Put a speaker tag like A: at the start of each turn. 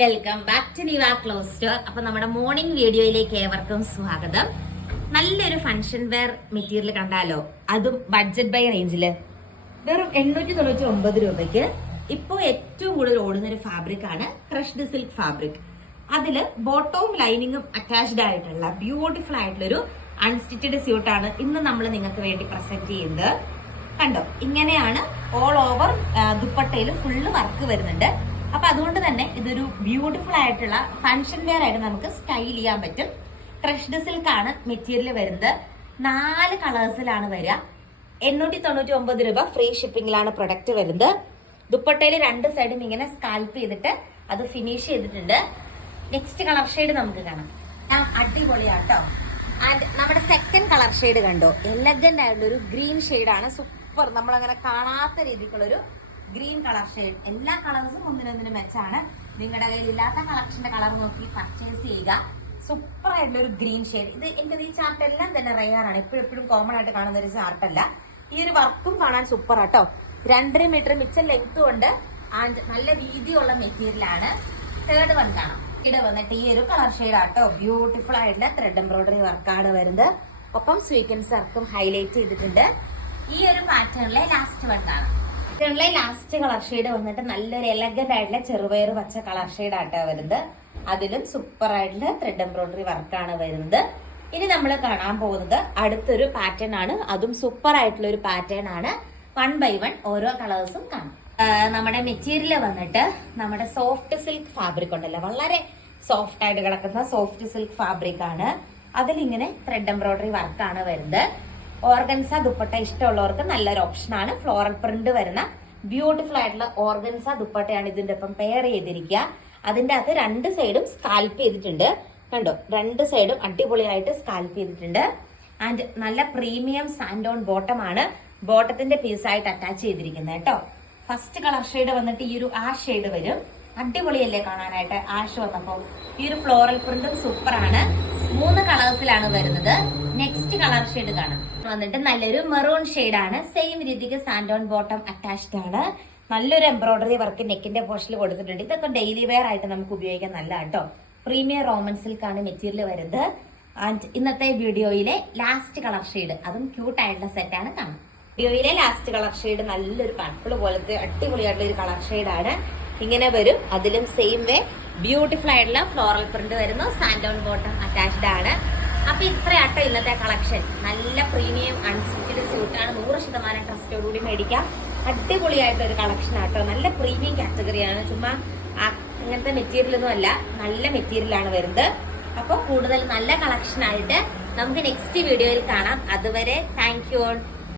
A: Welcome back to Niva store. അപ്പൊ നമ്മുടെ morning വീഡിയോയിലേക്ക് ഏവർക്കും സ്വാഗതം. നല്ലൊരു ഫംഗ്ഷൻ വെയർ മെറ്റീരിയൽ കണ്ടാലോ? അതും ബഡ്ജറ്റ് ബൈ റേഞ്ചിൽ വെറും എണ്ണൂറ്റി തൊണ്ണൂറ്റി ഒമ്പത് രൂപയ്ക്ക് ഇപ്പോൾ ഏറ്റവും കൂടുതൽ ഓടുന്ന ഒരു ഫാബ്രിക് ആണ് ക്രഷ്ഡ് സിൽക്ക് ഫാബ്രിക് അതിൽ ബോട്ടവും ലൈനിങ്ങും അറ്റാച്ച്ഡ് ആയിട്ടുള്ള ബ്യൂട്ടിഫുൾ ആയിട്ടുള്ള ഒരു അൺസ്റ്റിച്ചഡ് സ്യൂട്ടാണ് ഇന്ന് നമ്മൾ നിങ്ങൾക്ക് വേണ്ടി പ്രസന്റ് ചെയ്യുന്നത്. കണ്ടോ? ഇങ്ങനെയാണ് ഓൾ ഓവർ ദുപ്പട്ടയിൽ ഫുള്ള് വർക്ക് വരുന്നുണ്ട്. അപ്പൊ അതുകൊണ്ട് തന്നെ ഇതൊരു ബ്യൂട്ടിഫുൾ ആയിട്ടുള്ള ഫങ്ഷൻ വെയർ ആയിട്ട് നമുക്ക് സ്റ്റൈൽ ചെയ്യാൻ പറ്റും. ക്രഷ്ഡ് ആണ് മെറ്റീരിയൽ വരുന്നത്. നാല് കളേഴ്സിലാണ് വരിക. എണ്ണൂറ്റി തൊണ്ണൂറ്റി ഒമ്പത് രൂപ ഫ്രീ ഷിപ്പിംഗിലാണ് പ്രൊഡക്റ്റ് വരുന്നത്. ദുപ്പട്ടയിൽ രണ്ട് സൈഡും ഇങ്ങനെ സ്കാൽപ്പ് ചെയ്തിട്ട് അത് ഫിനിഷ് ചെയ്തിട്ടുണ്ട്. നെക്സ്റ്റ് കളർ ഷെയ്ഡ് നമുക്ക് കാണാം. ഞാൻ അടിപൊളിയാട്ടോ. ആൻഡ് നമ്മുടെ സെക്കൻഡ് കളർ ഷെയ്ഡ് കണ്ടോ? എലഗന്റ് ആയിട്ടുള്ള ഒരു ഗ്രീൻ ഷെയ്ഡാണ് സൂപ്പർ നമ്മളങ്ങനെ കാണാത്ത രീതിക്കുള്ള ഒരു ഗ്രീൻ കളർ ഷെയ്ഡ് എല്ലാ കളേഴ്സും ഒന്നിനൊന്നിനും മെച്ചാണ് നിങ്ങളുടെ കയ്യിൽ ഇല്ലാത്ത കളക്ഷന്റെ കളർ നോക്കി പർച്ചേസ് ചെയ്യുക. സൂപ്പർ ആയിട്ടുള്ള ഒരു ഗ്രീൻ ഷെയ്ഡ് ഇത് എനിക്ക് ഈ ചാർട്ട് എല്ലാം തന്നെ റെയർ ആണ്. എപ്പോഴും എപ്പോഴും കോമൺ ആയിട്ട് കാണുന്ന ഒരു ചാർട്ടല്ല ഈ ഒരു വർക്കും കാണാൻ സൂപ്പർ ആട്ടോ രണ്ടര മീറ്റർ മിച്ച ലെങ്ത്തും ഉണ്ട്. ആൻഡ് നല്ല വീതിയുള്ള മെറ്റീരിയലാണ് തേർഡ് വൺ കാണാം. ഇവിടെ വന്നിട്ട് ഈ ഒരു കളർ ഷെയ്ഡ് ആട്ടോ ബ്യൂട്ടിഫുൾ ആയിട്ടുള്ള ത്രെഡ് എംബ്രോയിഡറി വർക്കാണ് വരുന്നത്. ഒപ്പം സ്വീക്കൻസ് വർക്കും ഹൈലൈറ്റ് ചെയ്തിട്ടുണ്ട്. ഈ ഒരു പാറ്റേണിലെ ലാസ്റ്റ് വൺ കാണാം. പാറ്റേണിലെ ലാസ്റ്റ് കളർ ഷെയ്ഡ് വന്നിട്ട് നല്ലൊരു എലഗന്റ് ആയിട്ടുള്ള ചെറുപയർ പച്ച കളർ ഷെയ്ഡ് ആട്ടോ വരുന്നത്. അതിലും സൂപ്പർ ആയിട്ടുള്ള ത്രെഡ് എംബ്രോയിഡറി വർക്കാണ് വരുന്നത്. ഇനി നമ്മൾ കാണാൻ പോകുന്നത് അടുത്തൊരു പാറ്റേൺ ആണ്. അതും സൂപ്പർ ആയിട്ടുള്ള ഒരു പാറ്റേൺ ആണ്. വൺ ബൈ വൺ ഓരോ കളേഴ്സും കാണാം. നമ്മുടെ മെറ്റീരിയൽ വന്നിട്ട് നമ്മുടെ സോഫ്റ്റ് സിൽക്ക് ഫാബ്രിക് ഉണ്ടല്ലോ. വളരെ സോഫ്റ്റ് ആയിട്ട് കിടക്കുന്ന സോഫ്റ്റ് സിൽക്ക് ഫാബ്രിക് ആണ്. അതിലിങ്ങനെ ത്രെഡ് എംബ്രോയിഡറി വർക്കാണ് വരുന്നത്. ഓർഗൻസ ദുപ്പട്ട ഇഷ്ടമുള്ളവർക്ക് നല്ലൊരു ഓപ്ഷനാണ് ഫ്ലോറൽ പ്രിന്റ് വരുന്ന ബ്യൂട്ടിഫുൾ ആയിട്ടുള്ള ഓർഗൻസ ദുപ്പട്ടയാണ് ഇതിന്റെ ഒപ്പം പെയർ ചെയ്തിരിക്കുക. അതിന്റെ അകത്ത് രണ്ട് സൈഡും സ്കാൽപ്പ് ചെയ്തിട്ടുണ്ട്. കണ്ടോ? രണ്ട് സൈഡും അടിപൊളിയായിട്ട് സ്കാൽപ്പ് ചെയ്തിട്ടുണ്ട്. ആൻഡ് നല്ല പ്രീമിയം സാൻഡോൺ ആണ് ബോട്ടത്തിന്റെ പീസായിട്ട് അറ്റാച്ച് ചെയ്തിരിക്കുന്നത് കേട്ടോ. ഫസ്റ്റ് കളർ ഷെയ്ഡ് വന്നിട്ട് ഈ ഒരു ആ ഷെയ്ഡ് വരും. അടിപൊളിയല്ലേ കാണാനായിട്ട്? ആഷ് വന്നപ്പോ ഈ ഒരു ഫ്ലോറൽ പ്രിന്റും സൂപ്പറാണ്. മൂന്ന് കളേഴ്സിലാണ് വരുന്നത്. നെക്സ്റ്റ് കളർ ഷെയ്ഡ് കാണാം. വന്നിട്ട് നല്ലൊരു മെറൂൺ ആണ്. സെയിം രീതിക്ക് സാൻഡോൺ ബോട്ടം അറ്റാച്ച്ഡ് ആണ്. നല്ലൊരു എംബ്രോയിഡറി വർക്ക് നെക്കിന്റെ പോർഷനിൽ കൊടുത്തിട്ടുണ്ട്. ഇതൊക്കെ ഡെയിലി വെയർ ആയിട്ട് നമുക്ക് ഉപയോഗിക്കാൻ നല്ല കേട്ടോ പ്രീമിയം റോമൻ സിൽക്ക് ആണ് മെറ്റീരിയൽ വരുന്നത്. ആൻഡ് ഇന്നത്തെ വീഡിയോയിലെ ലാസ്റ്റ് കളർ ഷെയ്ഡ് അതും ക്യൂട്ട് ആയിട്ടുള്ള സെറ്റ് ആണ് കാണാം. വീഡിയോയിലെ ലാസ്റ്റ് കളർ ഷെയ്ഡ് നല്ലൊരു പർപ്പിൾ പോലത്തെ അടിപൊളിയായിട്ടുള്ള ഒരു കളർ ആണ്. ഇങ്ങനെ വരും. അതിലും സെയിം വേ ബ്യൂട്ടിഫുൾ ആയിട്ടുള്ള ഫ്ലോറൽ പ്രിന്റ് വരുന്നു. സാൻഡൗൺ ബോട്ടം അറ്റാച്ച്ഡ് ആണ്. അപ്പൊ ഇത്രയാട്ടോ ഇന്നത്തെ കളക്ഷൻ നല്ല പ്രീമിയം അൺസ്റ്റിച്ചഡ് സ്യൂട്ടാണ് നൂറ് ശതമാനം ട്രസ്റ്റോടുകൂടി മേടിക്കാം. അടിപൊളിയായിട്ട് ഒരു കളക്ഷൻ ആട്ടോ. നല്ല പ്രീമിയം കാറ്റഗറിയാണ് ചുമ്മാ അങ്ങനത്തെ മെറ്റീരിയൽ ഒന്നും അല്ല. നല്ല മെറ്റീരിയൽ ആണ് വരുന്നത്. അപ്പോൾ കൂടുതൽ നല്ല കളക്ഷൻ ആയിട്ട് നമുക്ക് നെക്സ്റ്റ് വീഡിയോയിൽ കാണാം. അതുവരെ താങ്ക് യു